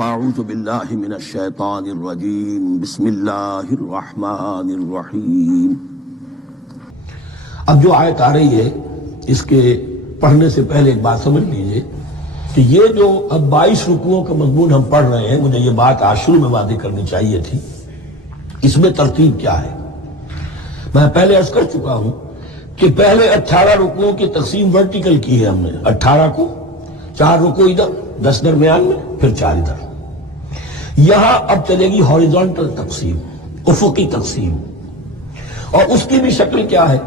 اعوذ باللہ من الشیطان الرجیم بسم اللہ الرحمن الرحیم۔ اب جو آیت آ رہی ہے اس کے پڑھنے سے پہلے ایک بات سمجھ لیجئے کہ یہ جو اب 22 رکوعوں کا مضمون ہم پڑھ رہے ہیں، مجھے یہ بات آج شروع میں واضح کرنی چاہیے تھی۔ اس میں ترتیب کیا ہے؟ میں پہلے عرض کر چکا ہوں کہ پہلے 18 رکوعوں کی تقسیم ورٹیکل کی ہے ہم نے، 18 کو 4 رکوع ادھر، 10 درمیان میں، پھر 4 ادھر۔ یہاں اب چلے گی ہاریزونٹل تقسیم، افقی تقسیم، اور اس کی بھی شکل کیا ہے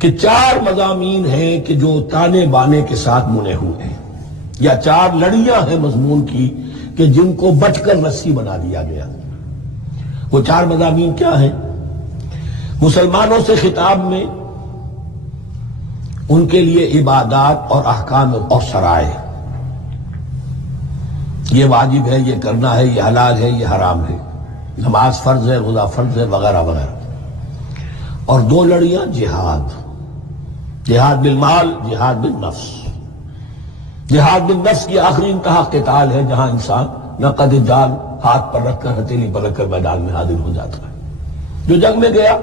کہ 4 مضامین ہیں کہ جو تانے بانے کے ساتھ منے ہوئے ہیں، یا 4 لڑیاں ہیں مضمون کی کہ جن کو بٹ کر رسی بنا دیا گیا۔ وہ 4 مضامین کیا ہیں؟ مسلمانوں سے خطاب میں ان کے لیے عبادات اور احکام اور شرائع، یہ واجب ہے، یہ کرنا ہے، یہ حلال ہے، یہ حرام ہے، نماز فرض ہے، روزہ فرض ہے، وغیرہ وغیرہ۔ اور 2 لڑیاں جہاد، جہاد بالمال، جہاد بالنفس۔ جہاد بالنفس کی آخری انتہا قتال ہے، جہاں انسان نقد جان ہاتھ پر رکھ کر، ہتھیلی پر رکھ کر میدان میں حاضر ہو جاتا ہے۔ جو جنگ میں گیا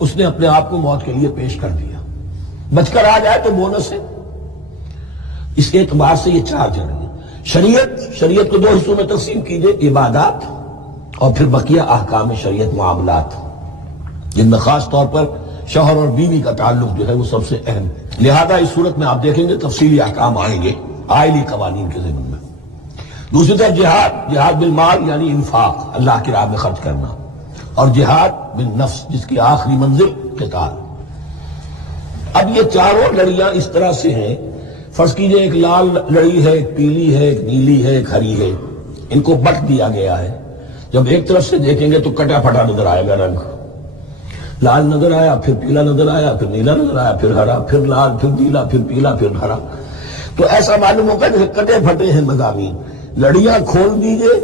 اس نے اپنے آپ کو موت کے لیے پیش کر دیا، بچ کر آ جائے تو بونس ہے۔ اس اعتبار سے یہ 4 جنگ ہیں۔ شریعت کو 2 حصوں میں تقسیم کیجئے، عبادات اور پھر بقیہ احکام شریعت، معاملات، جن میں خاص طور پر شوہر اور بیوی کا تعلق جو ہے وہ سب سے اہم ہے۔ لہذا اس صورت میں آپ دیکھیں گے تفصیلی احکام آئیں گے آئلی قوانین کے ضمن میں۔ دوسری طرف جہاد بالمال یعنی انفاق، اللہ کی راہ میں خرچ کرنا، اور جہاد بالنفس جس کی آخری منزل قتال۔ اب یہ 4 لڑیاں اس طرح سے ہیں، فرض کیجئے ایک لال لڑی ہے، ایک پیلی ہے، ایک نیلی ہے، ایک ہری ہے، ان کو بٹ دیا گیا ہے۔ جب ایک طرف سے دیکھیں گے تو کٹا پھٹا نظر آئے گا، رنگ لال نظر آیا، پھر پیلا نظر آیا، پھر نیلا نظر آیا، پھر ہرا، پھر لال، پھر نیلا، پھر پیلا، پھر ہرا۔ تو ایسا معلوم ہوگا جیسے کٹے پھٹے ہیں مضامین۔ لڑیاں کھول دیجئے،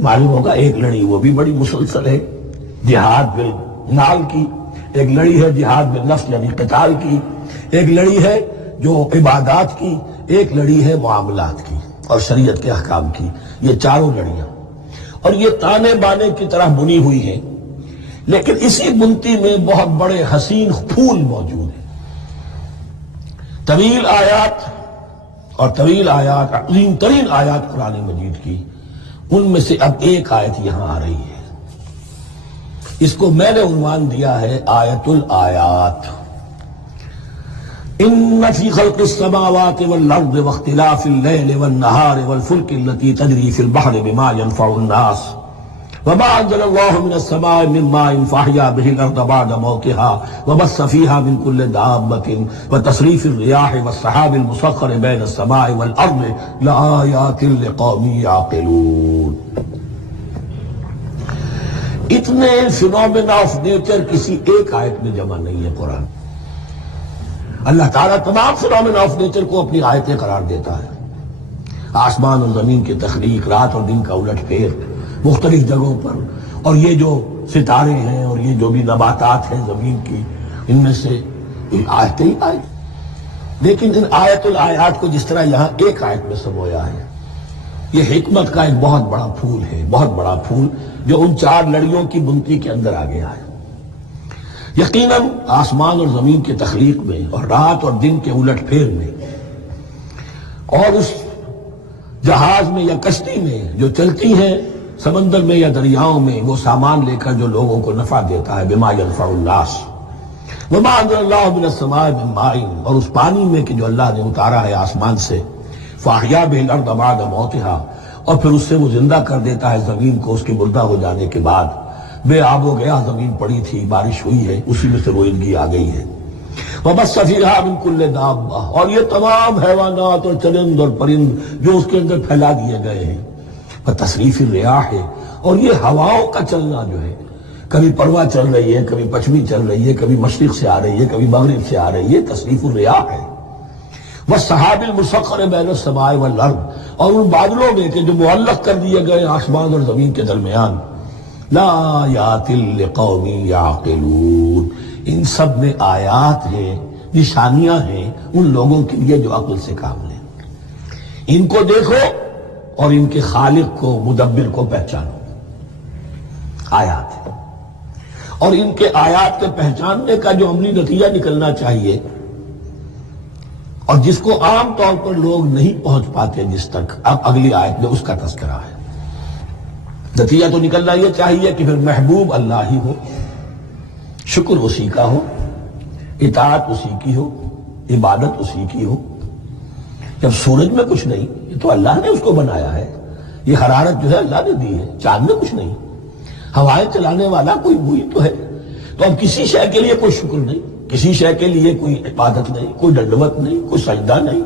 معلوم ہوگا ایک لڑی وہ بھی بڑی مسلسل ہے، جہاد بالمال کی، ایک لڑی ہے جہاد بالنفس یعنی قتال کی، ایک لڑی ہے جو عبادات کی، ایک لڑی ہے معاملات کی اور شریعت کے احکام کی۔ یہ 4 لڑیاں، اور یہ تانے بانے کی طرح بنی ہوئی ہیں، لیکن اسی بنتی میں بہت بڑے حسین پھول موجود ہیں۔ طویل آیات، عظیم ترین آیات قرآن مجید کی، ان میں سے اب ایک آیت یہاں آ رہی ہے۔ اس کو میں نے عنوان دیا ہے آیت الآیات۔ ان فی خلق السماوات والارض واختلاف اللیل والنہار والفلک التي تجری فی البحر بما ينفع الناس وما انزل الله من السماء من ماء فاحیا به الارض بعد موتها وبث فيها من كل دابة وتصريف الرياح والسحاب المسخر بين السماء والارض لآیات لقوم یعقلون۔ اتنے فینومینا آف نیچر کسی ایک آیت میں جمع نہیں ہے قرآن۔ اللہ تعالیٰ تمام فینومینا آف نیچر کو اپنی آیتیں قرار دیتا ہے۔ آسمان اور زمین کی تخلیق، رات اور دن کا الٹ پھیر مختلف جگہوں پر، اور یہ جو ستارے ہیں اور یہ جو بھی نباتات ہیں زمین کی، ان میں سے آیتیں ہی آیت۔ لیکن ان آیت الآیات کو جس طرح یہاں ایک آیت میں سمویا ہے، یہ حکمت کا ایک بہت بڑا پھول ہے، بہت بڑا پھول جو ان 4 لڑیوں کی بنتی کے اندر آ گیا ہے۔ یقیناً آسمان اور زمین کی تخلیق میں اور رات اور دن کے الٹ پھیر میں، اور اس جہاز میں یا کشتی میں جو چلتی ہیں سمندر میں یا دریاؤں میں، وہ سامان لے کر جو لوگوں کو نفع دیتا ہے، بما ينفع الناس وما انزل الله من السماء من ماء، اور اس پانی میں کہ جو اللہ نے اتارا ہے آسمان سے، فاحیا به الارض بعد موتها، اور پھر اس سے وہ زندہ کر دیتا ہے زمین کو اس کے مردہ ہو جانے کے بعد۔ بے آب و گیا زمین پڑی تھی، بارش ہوئی ہے، اسی میں سے روئندگی آ گئی ہے۔ وَبَثَّ فِيهَا مِن كُلِّ دَابَّةٍ، اور یہ تمام حیوانات اور چرند اور پرند جو اس کے اندر پھیلا دیے گئے ہیں۔ وَتَصْرِيفِ الرِّيَاحِ، اور یہ ہواؤں کا چلنا جو ہے، کبھی پروا چل رہی ہے، کبھی پچھمی چل رہی ہے، کبھی مشرق سے آ رہی ہے، کبھی مغرب سے آ رہی ہے، تصریف الرِّيَاحِ ہے۔ وَالسَّحَابِ الْمُسَخَّرِ بَيْنَ السَّمَاءِ وَالْأَرْضِ، اور ان بادلوں میں کہ جو معلق کر دیے گئے آسمان اور زمین کے درمیان، لآیات لقوم یعقلون، ان سب میں آیات ہیں، نشانیاں ہیں ان لوگوں کے لیے جو عقل سے کام لیں۔ ان کو دیکھو اور ان کے خالق کو مدبر کو پہچانو. آیات ہے. اور ان کے آیات کے پہچاننے کا جو عملی نتیجہ نکلنا چاہیے اور جس کو عام طور پر لوگ نہیں پہنچ پاتے جس تک، اب اگلی آیت میں اس کا تذکرہ ہے. نتیجہ تو نکلنا یہ چاہیے کہ پھر محبوب اللہ ہی ہو، شکر اسی کا ہو، اطاعت اسی کی ہو، عبادت اسی کی ہو. جب سورج میں کچھ نہیں، یہ تو اللہ نے اس کو بنایا ہے، یہ حرارت جو ہے اللہ نے دی ہے، چاند میں کچھ نہیں، ہوائیں چلانے والا کوئی وہی تو ہے. تو اب کسی شے کے لیے کوئی شکر نہیں، کسی شے کے لیے کوئی عبادت نہیں، کوئی ڈنڈوت نہیں، کوئی سجدہ نہیں،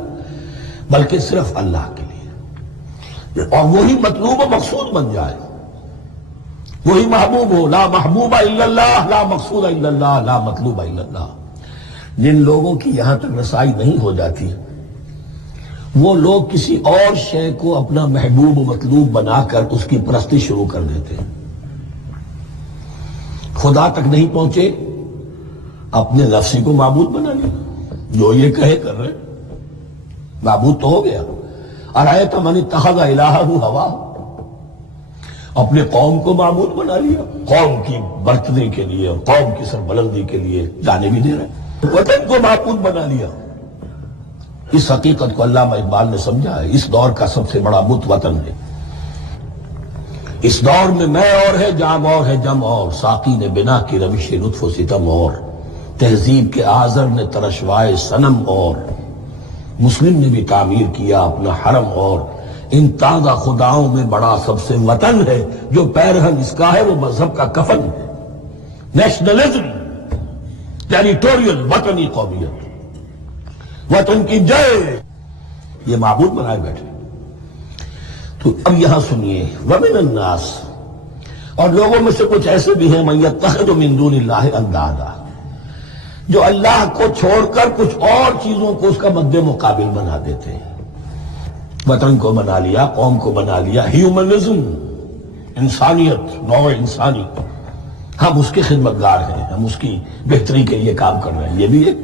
بلکہ صرف اللہ کے لیے. اور وہی مطلوب و مقصود بن جائے، وہی محبوب ہو. لا محبوب الا اللہ، لا مقصود الا اللہ، لا مطلوب الا اللہ. جن لوگوں کی یہاں تک رسائی نہیں ہو جاتی وہ لوگ کسی اور شے کو اپنا محبوب و مطلوب بنا کر اس کی پرستی شروع کر دیتے ہیں. خدا تک نہیں پہنچے، اپنے نفسی کو معبود بنا لیا، جو یہ کہے کر رہے. معبود تو ہو گیا. ارأیت من اتخذ الہہ ہواہ، اپنے قوم کو معبود بنا لیا، قوم کی برتری کے لیے اور قوم کی سربلندی کے لیے جانے بھی دے رہے. وطن کو معبود بنا لیا. اس حقیقت کو علامہ اقبال نے سمجھا ہے. اس دور کا سب سے بڑا بت وطن ہے. اس دور میں میں اور ہے، جام اور ہے، جم اور، ساقی نے بنا کی روش لطف و ستم اور، تہذیب کے آزر نے ترشوائے صنم اور، مسلم نے بھی تعمیر کیا اپنا حرم اور، ان تازہ خداؤں میں بڑا سب سے وطن ہے، جو پیرہن اس کا ہے وہ مذہب کا کفن ہے. نیشنلزم، ٹیریٹوریل، وطنی قومیت، وطن کی جے، یہ معبود بنائے بیٹھے. تو اب یہاں سنیے، وَمِنَ النَّاسِ، اور لوگوں میں سے کچھ ایسے بھی ہیں مَن يَتَّخِذُ مِن دُونِ اللَّهِ أَندَادًا، جو اللہ کو چھوڑ کر کچھ اور چیزوں کو اس کا مد مقابل بنا دیتے ہیں. وطن کو بنا لیا، قوم کو بنا لیا، ہیومنزم، انسانیت، نوع انسانی، ہم اس کے خدمتگار ہیں، ہم اس کی بہتری کے لیے کام کر رہے ہیں، یہ بھی ایک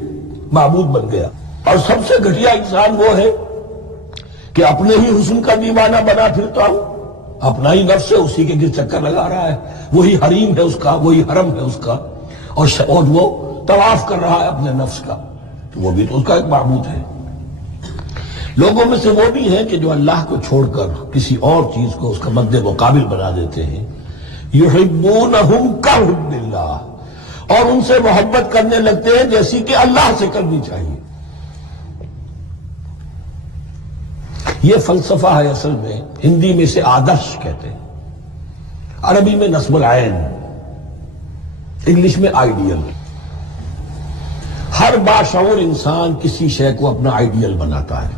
معبود بن گیا. اور سب سے گھٹیا انسان وہ ہے کہ اپنے ہی حسن کا دیوانہ بنا پھرتا ہوں، اپنا ہی نفس ہے، اسی کے گر چکر لگا رہا ہے، وہی حریم ہے اس کا، وہی حرم ہے اس کا، اور وہ طواف کر رہا ہے اپنے نفس کا، تو وہ بھی تو اس کا ایک معبود ہے. لوگوں میں سے وہ بھی ہیں کہ جو اللہ کو چھوڑ کر کسی اور چیز کو اس کا مد مقابل بنا دیتے ہیں. یحبونہم کحب اللہ، اور ان سے محبت کرنے لگتے ہیں جیسی کہ اللہ سے کرنی چاہیے. یہ فلسفہ ہے اصل میں، ہندی میں اسے آدرش کہتے ہیں، عربی میں نصب العین، انگلش میں آئیڈیل. ہر باشعور انسان کسی شے کو اپنا آئیڈیل بناتا ہے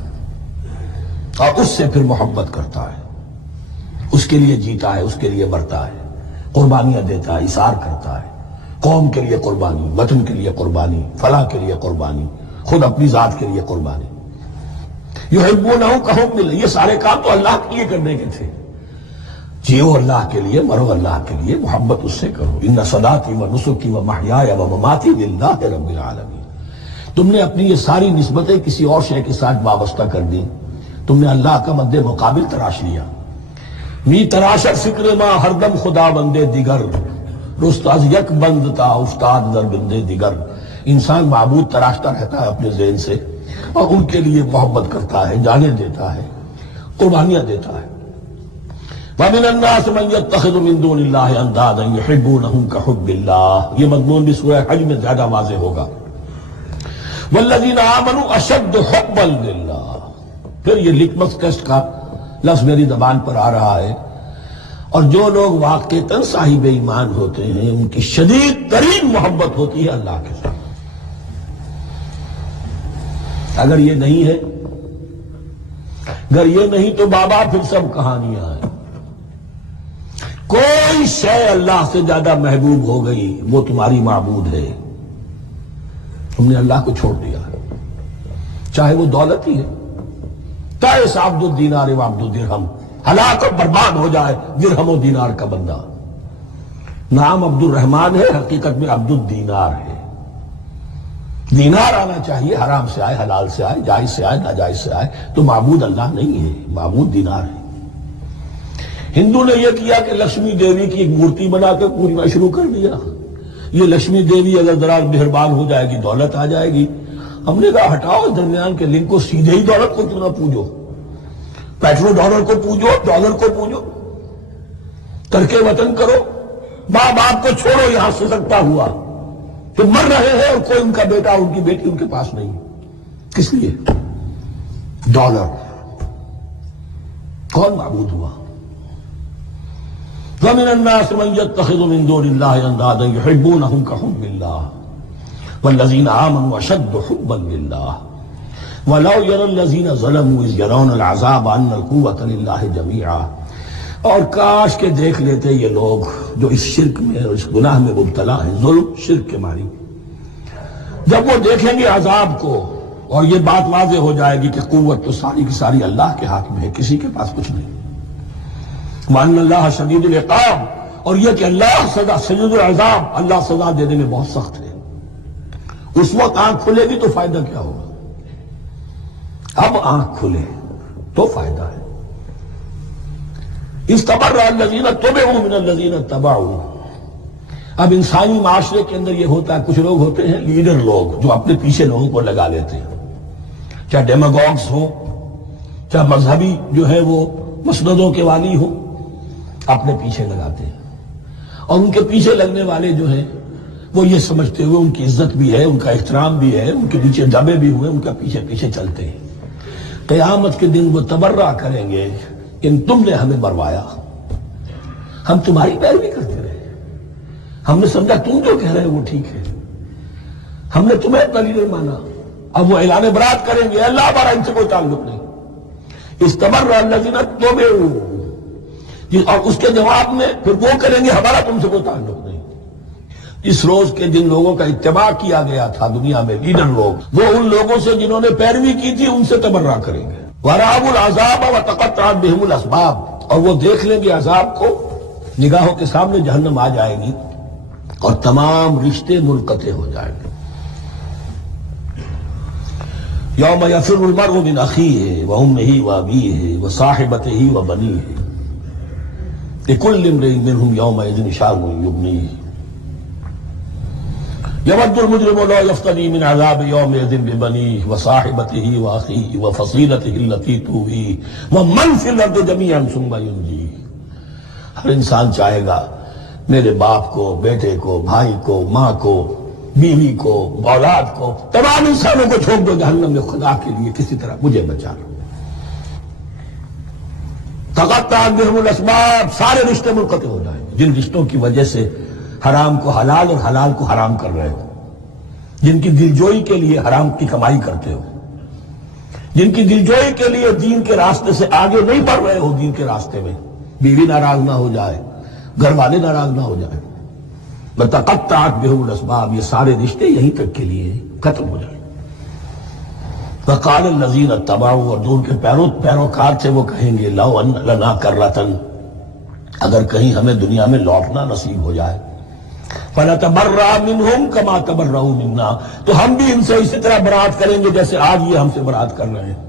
اور اس سے پھر محبت کرتا ہے، اس کے لیے جیتا ہے، اس کے لیے مرتا ہے، قربانیاں دیتا ہے، اثار کرتا ہے. قوم کے لیے قربانی، وطن کے لیے قربانی، فلاح کے لیے قربانی، خود اپنی ذات کے لیے قربانی. یحبونہ کحب اللہ، یہ سارے کام تو اللہ کے لیے کرنے کے تھے. جیو اللہ کے لیے، مرو اللہ کے لیے، محبت اس سے کرو. ان صلاتی و نسکی و محیای و مماتی للہ رب العالمین. تم نے اپنی یہ ساری نسبتیں کسی اور شے کے ساتھ وابستہ کر دی، تم نے اللہ کا مد مقابل تراش لیا. می تراشت فکر ما ہر دم خدا بندے دیگر، رست از یک بند تا افتاد در بندے دیگر. انسان معبود تراشتا رہتا ہے اپنے ذہن سے اور ان کے لیے محبت کرتا ہے، جانے دیتا ہے، قربانیاں دیتا ہے. وَمِنَ النَّاسِ مَن يَتَّخِذُ مِن دُونِ اللَّهِ أَندَادًا يُحِبُّونَهُم كَحُبِّ اللَّهِ. یہ مضمون بھی سورہ حج میں زیادہ واضح ہوگا. وَالَّذِينَ آمَنُوا أَشَدُّ حُبًّا لِلَّهِ. پھر یہ لٹمس ٹیسٹ کا لفظ میری زبان پر آ رہا ہے. اور جو لوگ واقعتاً صاحب ایمان ہوتے ہیں ان کی شدید ترین محبت ہوتی ہے اللہ کے ساتھ. اگر یہ نہیں ہے، اگر یہ نہیں تو بابا پھر سب کہانیاں ہیں. کوئی شے اللہ سے زیادہ محبوب ہو گئی وہ تمہاری معبود ہے. تم نے اللہ کو چھوڑ دیا، چاہے وہ دولت ہی ہے. تائس عبد الدینار و عبد الدرہم، ہلاک اور برباد ہو جائے درہم و دینار کا بندہ. نام عبد الرحمن ہے، حقیقت میں عبد الدینار ہے. دینار آنا چاہیے، حرام سے آئے، حلال سے آئے، جائز سے آئے، ناجائز سے آئے، تو معبود اللہ نہیں ہے، معبود دینار ہے. ہندو نے یہ کیا کہ لکشمی دیوی کی ایک مورتی بنا کر پوجنا شروع کر دیا. یہ لکشمی دیوی اگر ذرا مہربان ہو جائے گی دولت آ جائے گی. ہم نے کہا ہٹاؤ اس درمیان کے لنک کو، سیدھے ہی دولت کو کیوں نہ پوجو، پیٹرو ڈالر کو پوجو، ڈالر کو پوجو، ترک وطن کرو، ماں باپ کو چھوڑو یہاں سے سکتا ہوا کہ مر رہے ہیں اور کوئی ان کا بیٹا ان کی بیٹی ان کے پاس نہیں. کس لیے؟ ڈالر. کون معبود ہوا؟ وَمِنَ النَّاسِ مَن يَتَّخِذُ مِن دُونِ اللَّهِ أَندَادًا يُحِبُّونَهُمْ كَحُبِّ اللَّهِ وَالَّذِينَ آمَنُوا أَشَدُّ حُبًّا لِلَّهِ وَلَوْ يَرَى الَّذِينَ ظَلَمُوا إِذْ يَرَوْنَ الْعَذَابَ أَنَّ الْقُوَّةَ لِلَّهِ جَمِيعًا. اور کاش کہ دیکھ لیتے یہ لوگ جو اس شرک میں اور اس گناہ میں مبتلا ہیں، ظلم شرک کے معنی، جب وہ دیکھیں گے عذاب کو اور یہ بات واضح ہو جائے گی کہ قوت تو ساری کی ساری اللہ کے ہاتھ میں ہے، کسی کے پاس کچھ نہیں. وَأَنَّ اللَّهَ شَدِيدُ الْعِقَابِ، اور یہ کہ اللہ سزا شدید العذاب، اللہ سزا دینے میں بہت سخت ہے. اس وقت آنکھ کھلے گی تو فائدہ کیا ہوگا؟ اب آنکھ کھلے تو فائدہ ہے. استبرأ الذین اتبعوا من الذین اتبعوا. اب انسانی معاشرے کے اندر یہ ہوتا ہے، کچھ لوگ ہوتے ہیں لیڈر لوگ جو اپنے پیچھے لوگوں کو لگا لیتے ہیں، چاہے ڈیماگوگز ہوں، چاہے مذہبی جو ہے وہ مسندوں کے والی ہوں، اپنے پیچھے لگاتے ہیں. اور ان کے پیچھے لگنے والے جو ہیں وہ یہ سمجھتے ہوئے ان کی عزت بھی ہے، ان کا احترام بھی ہے، ان کے پیچھے دبے بھی ہوئے ان کا پیچھے پیچھے چلتے ہیں. قیامت کے دن وہ تبرہ کریں گے کہ تم نے ہمیں مروایا، ہم تمہاری پیروی کرتے رہے، ہم نے سمجھا تم جو کہہ رہے ہو وہ ٹھیک ہے، ہم نے تمہیں اتنا لیڈر مانا. اب وہ اعلان برات کریں گے، اللہ ہمارا ان سے کوئی تعلق نہیں. استبرأ الذین اتبعوا، اور اس کے جواب میں پھر وہ کریں گے ہمارا تم سے کوئی تعلق نہیں. اس روز کے جن لوگوں کا اتباع کیا گیا تھا دنیا میں، لیڈر لوگ، وہ ان لوگوں سے جنہوں نے پیروی کی تھی ان سے تبرہ کریں گے. وَرَأَوُا الْعَذَابَ وَتَقَطَّعَتْ بِهِمُ الْأَسْبَابُ، اور وہ دیکھ لیں گے عذاب کو، نگاہوں کے سامنے جہنم آ جائے گی اور تمام رشتے منقطع ہو جائیں گے. یوم یفر المرء من اخیہ وامہ وابیہ وصاحبتہ وبنیہ لکل امرئ منہم یومئذ شأن یغنیہ یود المجرم لو یفتدی من عذاب یومئذ ببنیہ وصاحبتہ واخیہ وفصیلتہ التی تؤویہ ومن فی الارض جمیعا ثم ینجیہ. ہر انسان چاہے گا میرے باپ کو، بیٹے کو، بھائی کو، ماں کو، بیوی کو، اولاد کو، تمام انسانوں کو چھوڑ دو جہنم میں، خدا کے لیے کسی طرح مجھے بچا لو. تقطعت بہم الاسباب، سارے رشتے منقطع ہو جائیں گے جن رشتوں کی وجہ سے حرام کو حلال اور حلال کو حرام کر رہے ہو، جن کی دلجوئی کے لیے حرام کی کمائی کرتے ہو، جن کی دلجوئی کے لیے دین کے راستے سے آگے نہیں بڑھ رہے ہو. دین کے راستے میں بیوی ناراض نہ ہو جائے، گھر والے ناراض نہ ہو جائیں. وَتَقَطَّعَتْ بِهِمُ الْأَسْبَابُ، یہ سارے رشتے یہیں تک کے لیے ختم ہو جائیں. وَقَالَ الَّذِينَ اتَّبَعُوا، اور جو ان کے پیروکار تھے وہ کہیں گے لَوْ أَنَّ لَنَا كَرَّةً، اگر کہیں ہمیں دنیا میں لوٹنا نصیب ہو جائے، فَنَتَبَرَّأَ مِنْهُمْ كَمَا تَبَرَّؤُوا مِنَّا، تو ہم بھی ان سے اسی طرح برات کریں گے جیسے آج یہ ہم سے برات کر رہے ہیں.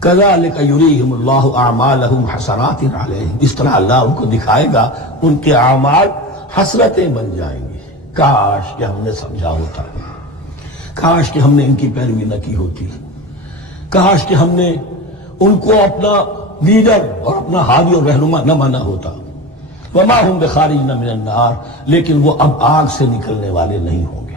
كَذَلِكَ يُرِيهِمُ اللَّهُ أَعْمَالَهُمْ حَسَرَاتٍ عَلَيْهِمْ، اس طرح اللہ ان کو دکھائے گا ان کے اعمال حسرتیں بن جائیں گی. کاش کہ ہم نے سمجھا ہوتا، کاش کہ ہم نے ان کی پیروی نہ کی ہوتی، کاش کہ ہم نے ان کو اپنا لیڈر اور اپنا ہادی اور رہنما نہ مانا ہوتا. وما هم بخارجین من النار، لیکن وہ اب آگ سے نکلنے والے نہیں ہوں گے.